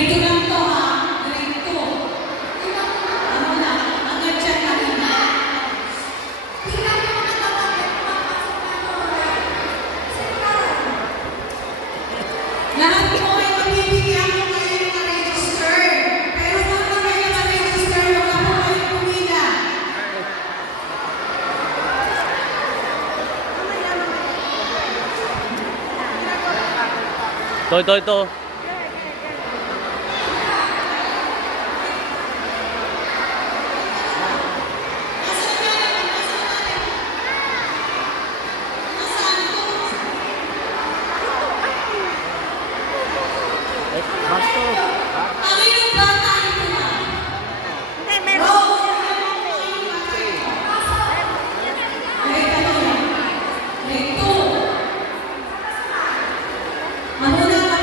Grade 2 lang to ha. Grade 2. Ano na? Hanggang dyan na rin na. Lahat po ay mabibigyan ko kayo ng register. Pero kung po kayo na-register, wala po kayo pumila. Ito. Basto. Ang iyong bata ito na. Hindi, meron. Grade 2. Mahuna ha.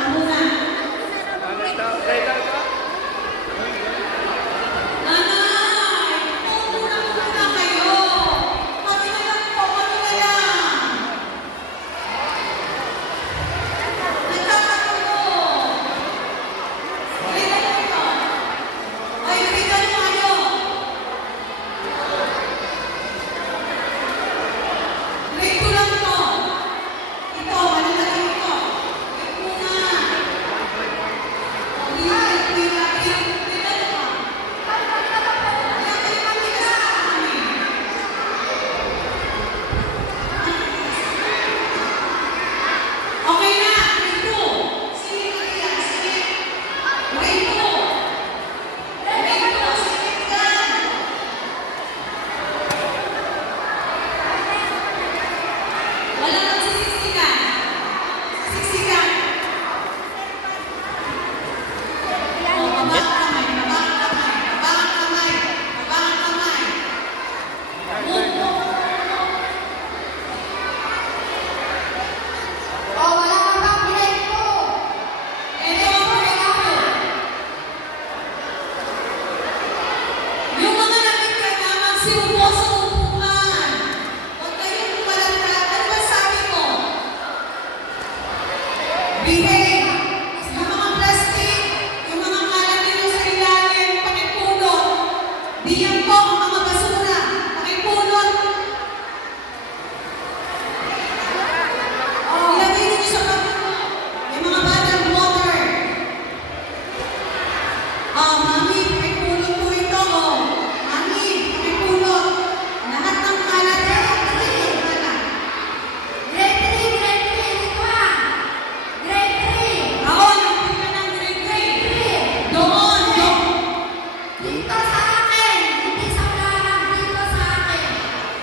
Mahuna. Nanay, muna kayo. Kami na lang po, kami na lang. Nagkakatulo. Grade ano ito? Ay, grade ano kayo? Grade 2 lang to. Ito, ano na lang ito? Grade muna. Grade ano ka? Okay na, grade 2. Sige na kaya, sige. Grade 2. Grade 2, sige yan. Wala kang sisiksikan. Siksikan. O, baba ang kamay, baba ang kamay, baba ang kamay, baba ang kamay. Oh, wala ka ba? Grade 2. Ito ang grade 2. Yung mga nakikita, magsiupo sa upuan. Huwag kayong malantad. Ano ba sabi mo? Behave.